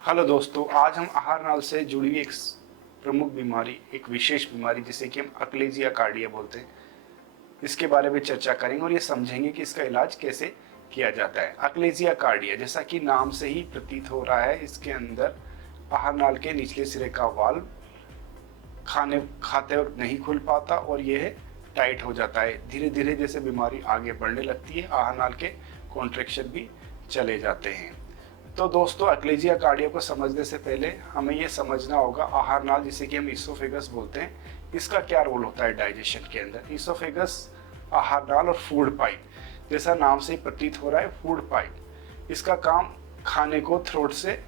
Hello दोस्तों, आज हम आहार नाल से जुड़ी हुई एक प्रमुख बीमारी, एक विशेष बीमारी जिसे कि हम अक्लेजिया कार्डिया बोलते हैं, इसके बारे में चर्चा करेंगे और ये समझेंगे कि इसका इलाज कैसे किया जाता है। अक्लेजिया कार्डिया, जैसा कि नाम से ही प्रतीत हो रहा है, इसके अंदर आहार नाल के निचले सिरे का वाल्व खाते वक्त नहीं खुल पाता और यह टाइट हो जाता है। धीरे धीरे जैसे बीमारी आगे बढ़ने लगती है, आहार नाल के कॉन्ट्रैक्शन भी चले जाते हैं। तो दोस्तों, अक्लेजिया कार्डिया को समझने से पहले हमें ये समझना होगा आहार नाल, जिसे कि हम इसोफेगस बोलते हैं, इसका क्या रोल होता है डाइजेशन के अंदर। इसोफेगस, आहार नाल और फूड पाइप, जैसा नाम से ही प्रतीत हो रहा है, फूड पाइप, इसका काम खाने को थ्रोट से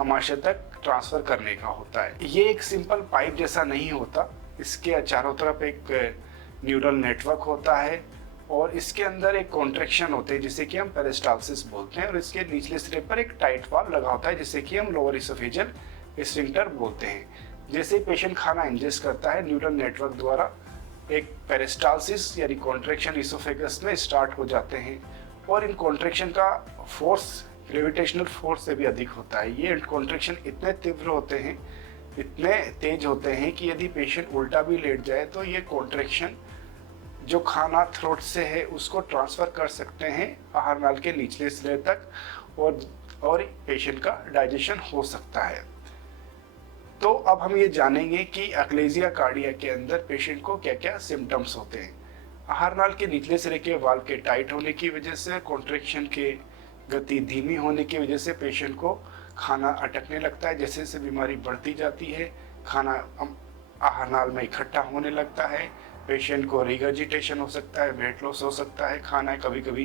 आमाशय तक ट्रांसफर करने का होता है। ये एक सिंपल पाइप जैसा नहीं होता, इसके चारों तरफ एक न्यूरल नेटवर्क होता है और इसके अंदर एक कॉन्ट्रैक्शन होते हैं जिसे कि हम पेरिस्टाल्सिस बोलते हैं, और इसके निचले सिरे पर एक टाइट वाल्व लगा होता है जिसे कि हम लोअर इसोफेजियल स्फिंक्टर बोलते हैं। जैसे ही पेशेंट खाना इंजेस्ट करता है, न्यूरल नेटवर्क द्वारा एक पेरिस्टाल्सिस यानी कॉन्ट्रैक्शन इसोफेगस में स्टार्ट हो जाते हैं और इन कॉन्ट्रैक्शन का फोर्स ग्रेविटेशनल फोर्स से भी अधिक होता है। ये कॉन्ट्रैक्शन इतने तीव्र होते हैं, इतने तेज होते हैं कि यदि पेशेंट उल्टा भी लेट जाए तो ये कॉन्ट्रैक्शन जो खाना थ्रोट से है उसको ट्रांसफर कर सकते हैं आहार नाल के निचले सिरे तक और पेशेंट का डाइजेशन हो सकता है। तो अब हम ये जानेंगे कि अक्लेजिया कार्डिया के अंदर पेशेंट को क्या क्या सिम्टम्स होते हैं। आहार नाल के निचले सिरे के वाल्व के टाइट होने की वजह से, कॉन्ट्रैक्शन के गति धीमी होने की वजह से पेशेंट को खाना अटकने लगता है। जैसे जैसे बीमारी बढ़ती जाती है, खाना आहार नाल में इकट्ठा होने लगता है, पेशेंट को रिगर्जिटेशन हो सकता है, वेट लॉस हो सकता है, खाना कभी कभी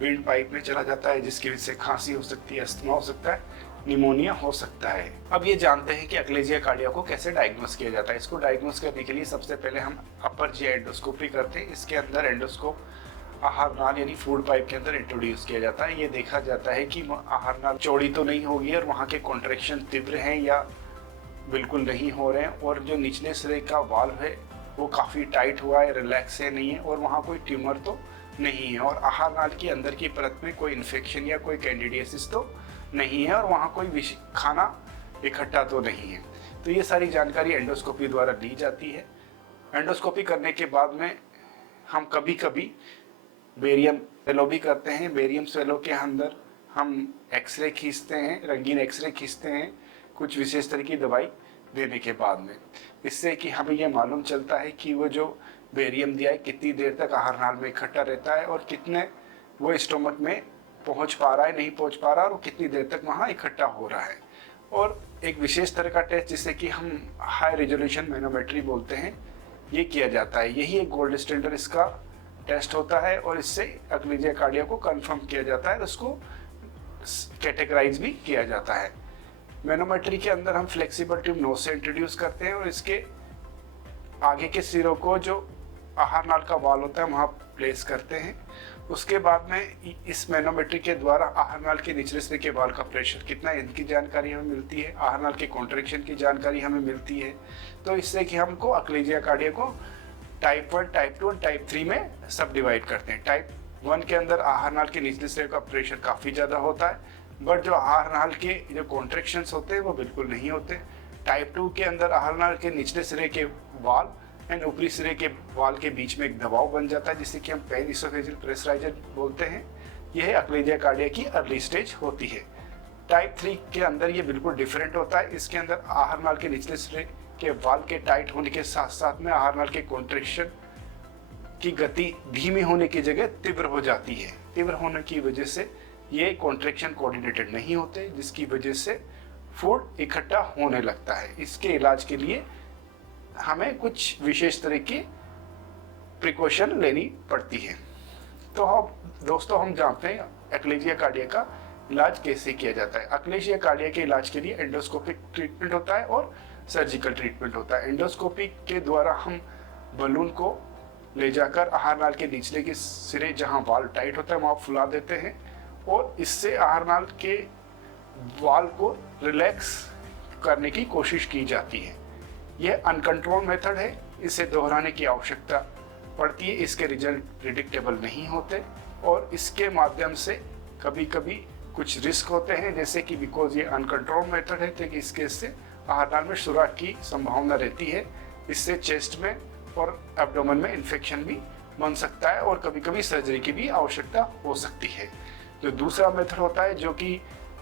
विंड पाइप में चला जाता है जिसकी वजह से खांसी हो सकती है, अस्थमा हो सकता है, निमोनिया हो सकता है। अब ये जानते हैं कि अक्लेजिया कार्डिया को कैसे डायग्नोस किया जाता है। इसको डायग्नोस करने के लिए सबसे पहले हम अपर जी एंडोस्कोपी करते हैं। इसके अंदर एंडोस्कोप आहार नाल यानी फूड पाइप के अंदर इंट्रोड्यूस किया जाता है। ये देखा जाता है कि आहार नाल चौड़ी तो नहीं होगी और वहाँ के कॉन्ट्रैक्शन तीव्र हैं या बिल्कुल नहीं हो रहे हैं, और जो निचले सिरे का वाल्व है वो काफ़ी टाइट हुआ है, रिलैक्स है नहीं है, और वहाँ कोई ट्यूमर तो नहीं है, और आहार नाल की अंदर की परत में कोई इन्फेक्शन या कोई कैंडिडियासिस तो नहीं है, और वहाँ कोई खाना इकट्ठा तो नहीं है। तो ये सारी जानकारी एंडोस्कोपी द्वारा ली जाती है। एंडोस्कोपी करने के बाद में हम कभी कभी बेरियम स्वेलो भी करते हैं। बेरियम स्वेलो के अंदर हम एक्सरे खींचते हैं, रंगीन एक्सरे खींचते हैं कुछ विशेष तरह की दवाई देने के बाद में। इससे कि हमें यह मालूम चलता है कि वो जो बेरियम दिया है कितनी देर तक आहार नाल में इकट्ठा रहता है और कितने वो स्टोमक में पहुंच पा रहा है, नहीं पहुंच पा रहा, और वो कितनी देर तक वहाँ इकट्ठा हो रहा है। और एक विशेष तरह का टेस्ट जिसे कि हम हाई रेजोल्यूशन मैनोमेट्री बोलते हैं, ये किया जाता है। यही एक गोल्ड स्टैंडर्ड इसका टेस्ट होता है और इससे अक्लेजिया कार्डिया को कंफर्म किया जाता है और उसको कैटेगराइज भी किया जाता है। मैनोमेट्री के अंदर हम फ्लेक्सिबल ट्यूब नोज से इंट्रोड्यूस करते हैं और इसके आगे के सिरों को जो आहार नाल का वाल होता है वहाँ प्लेस करते हैं। उसके बाद में इस मैनोमेट्री के द्वारा आहार नाल के निचले सिरे के वाल का प्रेशर कितना है इनकी जानकारी हमें मिलती है, आहार नाल के कॉन्ट्रैक्शन की जानकारी हमें मिलती है। तो इससे कि हमको अक्लेजिया कार्डिया को टाइप 1, टाइप 2 और टाइप 3 में सब डिवाइड करते हैं। टाइप 1 के अंदर आहार नाल के निचले सिरे का प्रेशर काफ़ी ज़्यादा होता है, बट जो आहार नाल के जो कॉन्ट्रैक्शंस होते हैं वो बिल्कुल नहीं होते। टाइप 2 के अंदर आहार नाल के निचले सिरे के वाल एंड ऊपरी सिरे के वाल के बीच में एक दबाव बन जाता है जिसे कि हम पेन इसोफेजियल प्रेशराइजर बोलते हैं। यह अक्लेजिया कार्डिया की अर्ली स्टेज होती है। टाइप 3 के अंदर ये बिल्कुल डिफरेंट होता है। इसके अंदर आहार नाल के निचले सिरे के वाल के टाइट होने के साथ साथ में आहार नाल के कॉन्ट्रैक्शन की गति धीमी होने की जगह तीव्र हो जाती है। तीव्र होने की वजह से ये कॉन्ट्रैक्शन कोऑर्डिनेटेड नहीं होते, जिसकी वजह से फूड इकट्ठा होने लगता है। इसके इलाज के लिए हमें कुछ विशेष तरह की प्रिकॉशन लेनी पड़ती है। तो दोस्तों, हम जानते हैं अक्लेजिया कार्डिया का इलाज कैसे किया जाता है। अक्लेजिया कार्डिया के इलाज के लिए एंडोस्कोपिक ट्रीटमेंट होता है और सर्जिकल ट्रीटमेंट होता है। एंडोस्कोपी के द्वारा हम बलून को ले जाकर आहार नाल के निचले के सिरे जहां वाल टाइट होता है वहां फुला देते हैं और इससे आहार नाल के वाल को रिलैक्स करने की कोशिश की जाती है। यह अनकंट्रोल मेथड है, इसे दोहराने की आवश्यकता पड़ती है। इसके रिजल्ट प्रिडिक्टेबल नहीं होते और इसके माध्यम से कभी कभी कुछ रिस्क होते हैं, जैसे कि बिकॉज ये अनकंट्रोल मेथड है, तो इस केस से आहार नाल में सुराख की संभावना रहती है। इससे चेस्ट में और एब्डोमेन में इन्फेक्शन भी बन सकता है और कभी कभी सर्जरी की भी आवश्यकता हो सकती है। जो दूसरा मेथड होता है, जो कि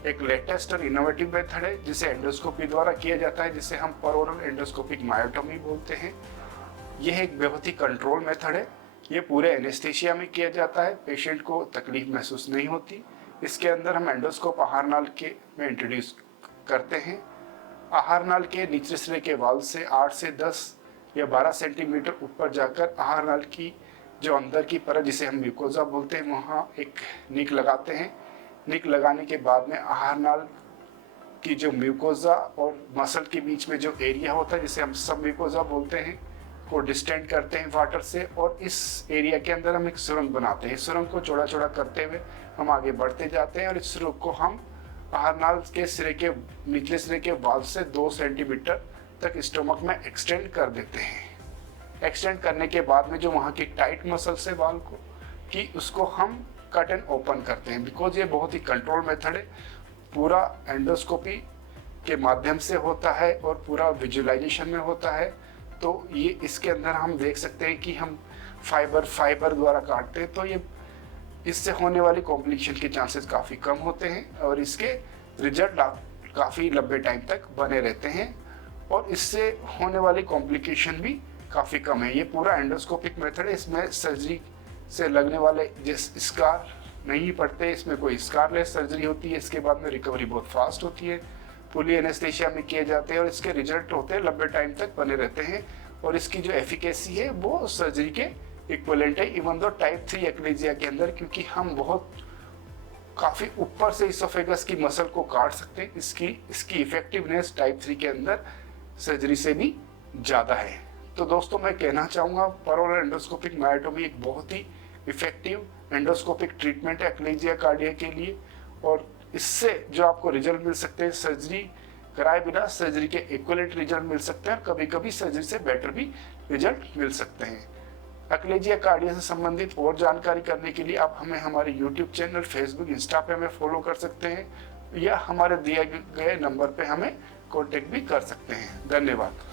एक लेटेस्ट और इनोवेटिव मेथड है, जिसे एंडोस्कोपी द्वारा किया जाता है, जिसे हम परओरल एंडोस्कोपिक मायोटोमी बोलते हैं। यह एक बहुत ही कंट्रोल मेथड है। ये पूरे एनेस्थेशिया में किया जाता है, पेशेंट को तकलीफ महसूस नहीं होती। इसके अंदर हम एंडोस्कोप आहार नाल के में इंट्रोड्यूस करते हैं। आहार नाल के निचले सिरे के वाल्व से 8 से 10 या 12 सेंटीमीटर ऊपर जाकर आहार नाल की जो अंदर की परत, जिसे हम म्यूकोजा बोलते हैं, वहाँ एक निक लगाते हैं। निक लगाने के बाद में आहार नाल की जो म्यूकोजा और मसल के बीच में जो एरिया होता है, जिसे हम सब म्यूकोजा बोलते हैं, को डिस्टेंड करते हैं वाटर से, और इस एरिया के अंदर हम एक सुरंग बनाते हैं। सुरंग को चौड़ा चौड़ा करते हुए हम आगे बढ़ते जाते हैं और इस सुरंग को हम आहार नाल के सिरे के निचले सिरे के वाल्व से 2 सेंटीमीटर तक स्टोमक में एक्सटेंड कर देते हैं। एक्सटेंड करने के बाद में जो वहाँ की टाइट मसल से वाल्व को कि उसको हम कट एंड ओपन करते हैं। बिकॉज ये बहुत ही कंट्रोल मेथड है, पूरा एंडोस्कोपी के माध्यम से होता है और पूरा विजुअलाइजेशन में होता है। तो ये इसके अंदर हम देख सकते हैं कि हम फाइबर द्वारा काटते हैं, तो ये इससे होने वाली कॉम्प्लिकेशन के चांसेस काफ़ी कम होते हैं और इसके रिजल्ट काफ़ी लंबे टाइम तक बने रहते हैं और इससे होने वाली कॉम्प्लिकेशन भी काफ़ी कम है। ये पूरा एंडोस्कोपिक मेथड है, इसमें सर्जरी से लगने वाले जिस स्कार नहीं पड़ते, इसमें कोई स्कारलेस सर्जरी होती है। इसके बाद में रिकवरी बहुत फास्ट होती है, फुली एनेस्थेशिया में किए जाते हैं और इसके रिजल्ट होते हैं लंबे टाइम तक बने रहते हैं और इसकी जो एफिकेसी है वो सर्जरी के इक्विवेलेंट है, इवन दो टाइप 3 एक्लेजिया के अंदर, क्योंकि हम बहुत काफ़ी ऊपर से इसोफेगस की मसल को काट सकते हैं। इसकी इफेक्टिवनेस टाइप 3 के अंदर सर्जरी से भी ज़्यादा है। तो दोस्तों मैं कहना चाहूँगा परओरल एंडोस्कोपिक मायोटोमी एक बहुत ही इफेक्टिव एंडोस्कोपिक ट्रीटमेंट है एक्लेजिया कार्डिया के लिए और इससे जो आपको रिजल्ट मिल सकते हैं सर्जरी कराए बिना सर्जरी के इक्विवेलेंट रिजल्ट मिल सकते हैं और कभी कभी सर्जरी से बेटर भी रिजल्ट मिल सकते हैं। एक्लेजिया कार्डिया से संबंधित और जानकारी करने के लिए आप हमें हमारे यूट्यूब चैनल, फेसबुक, इंस्टा पे हमें फॉलो कर सकते हैं या हमारे दिए गए नंबर पे हमें कॉन्टेक्ट भी कर सकते हैं। धन्यवाद।